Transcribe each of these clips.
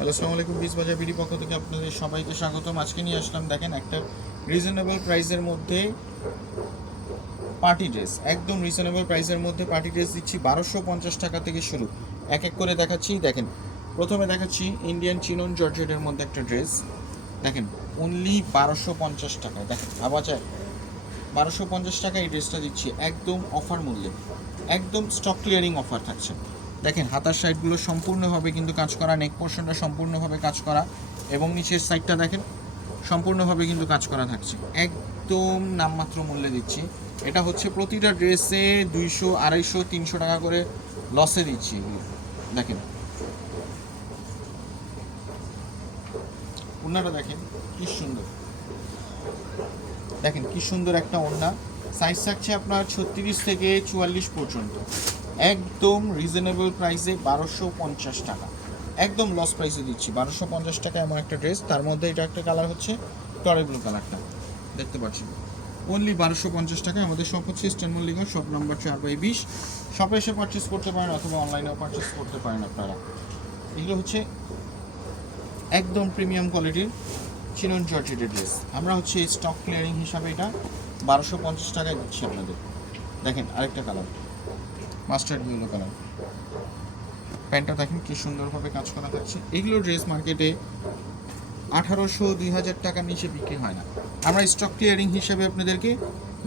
Hello, আসসালামু আলাইকুম। Beach বাজার বিডি পক্ষ থেকে আপনাদের সবাইকে স্বাগতম। আজকে নিয়ে আসলাম দেখেন একটা রিজনেবল প্রাইসের মধ্যে পার্টি ড্রেস। একদম রিজনেবল প্রাইসের মধ্যে পার্টি ড্রেস দিচ্ছি 1250 টাকা থেকে শুরু। এক এক করে দেখাচ্ছি। দেখেন, প্রথমে দেখাচ্ছি ইন্ডিয়ান চিনন জর্জেটের মধ্যে একটা ড্রেস। দেখেন, অনলি 1250 টাকায়। দেখেন, ভাবা যায় 1250 টাকায় এই ড্রেসটা দিচ্ছি একদম অফার মূল্যে। একদম স্টক ক্লিয়ারিং অফার থাকছে। দেখেন, হাতার সাইডগুলো সম্পূর্ণভাবে কিন্তু কাজ করা, নেক পোর্শনটা সম্পূর্ণভাবে কাজ করা, এবং নিচের সাইডটা দেখেন সম্পূর্ণভাবে কিন্তু কাজ করা থাকছে। একদম নামমাত্র মূল্যে দিচ্ছি। এটা হচ্ছে প্রতিটা ড্রেসে 200, 250, 300 টাকা করে লসে দিচ্ছি এগুলো। দেখেন, ওড়নাটা দেখেন কি সুন্দর। দেখেন কি সুন্দর একটা ওড়না। সাইজ থাকছে আপনার 36 থেকে 44 পর্যন্ত। একদম রিজনেবল প্রাইসে 1250 টাকা। একদম লস প্রাইসে দিচ্ছি 1250 টাকা এমন একটা ড্রেস। তার মধ্যে এটা একটা কালার হচ্ছে টরে ব্লু কালারটা, দেখতে পাচ্ছেন। অনলি 1250 টাকা। আমাদের শপ হচ্ছে ইস্টার্ন মল্লিকা, শপ নাম্বার 4/20। শপে এসে পারচেস করতে পারেন অথবা অনলাইনেও পারচেস করতে পারেন আপনারা। এগুলো হচ্ছে একদম প্রিমিয়াম কোয়ালিটির চিনন জর্জেটের ড্রেস। আমরা হচ্ছে স্টক ক্লিয়ারিং হিসাবে এটা 1250 টাকায় দিচ্ছি আপনাদের। দেখেন আরেকটা কালার, মাস্টার্ড ইয়েলো কালার। প্যান্টটা দেখেন কি সুন্দরভাবে কাজ করা থাকছে। এগুলো ড্রেস মার্কেটে 1800, 2000 টাকার নিচে বিক্রি হয় না। আমরা স্টক ক্লিয়ারিং হিসেবে আপনাদেরকে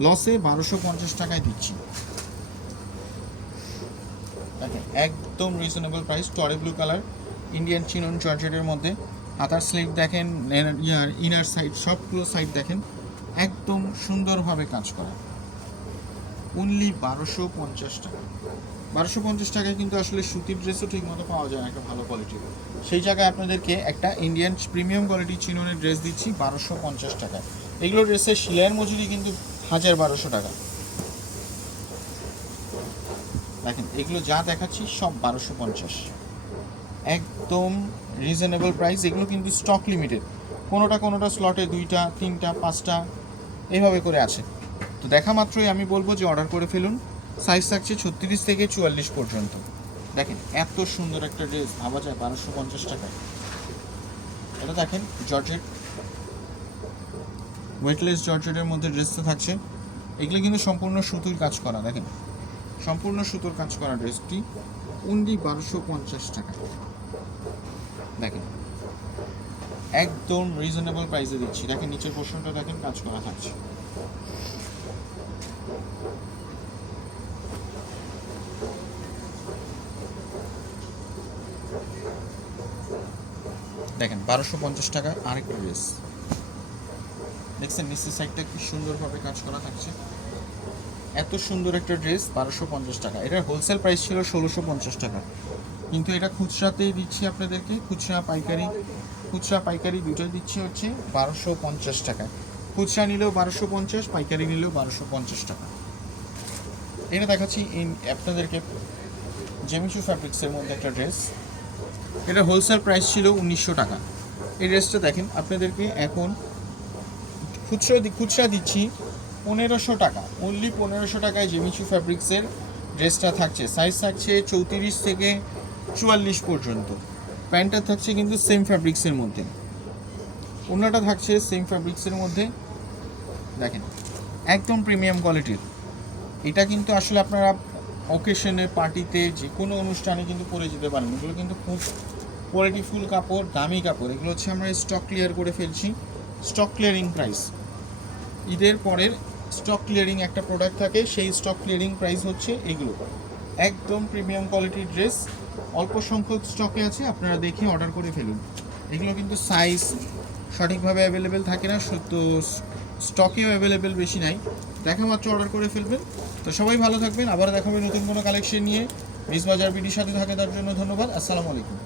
লসে 1250 টাকায় দিচ্ছি। দেখেন একদম রিজনেবল প্রাইস, টরে ব্লু কালার, ইন্ডিয়ান চিনন জর্জেটের মধ্যে। হাতার স্লিভ দেখেন, ইনার সাইড সবগুলো সাইড দেখেন একদম সুন্দরভাবে কাজ করা। অনলি 1250 টাকা। 1250 টাকায় কিন্তু আসলে সুতির ড্রেসও ঠিকমতো পাওয়া যায় না একটা ভালো কোয়ালিটির। সেই জায়গায় আপনাদেরকে একটা ইন্ডিয়ান প্রিমিয়াম কোয়ালিটি চিননের ড্রেস দিচ্ছি 1250 টাকায়। এগুলো ড্রেসের সেলাইয়ের মজুরি কিন্তু 1200 টাকা। দেখেন, এগুলো যা দেখাচ্ছি সব 1250। একদম রিজনেবল প্রাইস। এগুলো কিন্তু স্টক লিমিটেড, কোনোটা স্লটে 2টা, 3টা, 5টা এইভাবে করে আছে। তো দেখা মাত্রই আমি বলবো যে অর্ডার করে ফেলুন। সাইজ থাকছে 36 থেকে 44 পর্যন্ত। দেখেন এত সুন্দর একটা ড্রেস, ভাবা যায় 1250 টাকায়। এটা দেখেন জর্জেট, ওয়েটলেস জর্জেটের মধ্যে ড্রেসটা থাকছে। এগুলো কিন্তু সম্পূর্ণ সুতোর কাজ করা। দেখেন সম্পূর্ণ সুতোর কাজ করা ড্রেসটি অনলি 1250 টাকা। দেখেন একদম রিজনেবল প্রাইসে দিচ্ছি। দেখেন নিচের পোর্শনটা দেখেন কাজ করা থাকছে। দেখেন 1250 টাকা আরেকটা ড্রেস। দেখছেন নিচের সাইডটা কি সুন্দরভাবে কাজ করা থাকছে। এত সুন্দর একটা ড্রেস 1250 টাকা। এটার হোলসেল প্রাইস ছিল 1650 টাকা, কিন্তু এটা খুচরাতেই দিচ্ছি আপনাদেরকে। খুচরা পাইকারি দুটোই দিচ্ছি হচ্ছে 1250 টাকায়। খুচরা নিলেও 1250, পাইকারি নিলেও 1250 টাকা। এটা দেখাচ্ছি আপনাদেরকে জেমিচু ফ্যাব্রিক্সের মধ্যে একটা ড্রেস। এটা হোলসেল প্রাইস ছিল 1900 টাকা। এই ড্রেসটা দেখেন আপনাদেরকে এখন খুচরা দিচ্ছি 1500 টাকা। অনলি 1500 টাকায় জেমিচু ফ্যাব্রিক্সের ড্রেসটা থাকছে। সাইজ থাকছে 34 থেকে 44 পর্যন্ত। প্যান্টটা থাকছে কিন্তু সেম ফ্যাব্রিক্সের মধ্যে, ওড়নাটা থাকছে সেম ফ্যাব্রিক্সের মধ্যে। দেখেন একদম প্রিমিয়াম কোয়ালিটির। এটা কিন্তু আসলে আপনারা অকেশনে, পার্টিতে, যে কোনো অনুষ্ঠানে কিন্তু পরে যেতে পারেন। এগুলো কিন্তু খুব কোয়ালিটিফুল কাপড়, দামি কাপড়। এগুলো হচ্ছে আমরা স্টক ক্লিয়ার করে ফেলছি। স্টক ক্লিয়ারিং প্রাইস, ঈদের পরের স্টক ক্লিয়ারিং একটা প্রোডাক্ট থাকে, সেই স্টক ক্লিয়ারিং প্রাইস হচ্ছে এগুলো। একদম প্রিমিয়াম কোয়ালিটির ড্রেস, অল্প সংখ্যক স্টকে আছে, আপনারা দেখে অর্ডার করে ফেলুন। এগুলো কিন্তু সাইজ সঠিকভাবে অ্যাভেলেবেল থাকে না, তো স্টকেও অ্যাভেলেবেল বেশি নাই। দেখা মাত্র অর্ডার করে ফেলবেন। তো সবাই ভালো থাকবেন, আবার দেখাবে নতুন কোনো কালেকশন নিয়ে। বিচ বাজার বিডির সাথে থাকে তার জন্য ধন্যবাদ। আসসালামু আলাইকুম।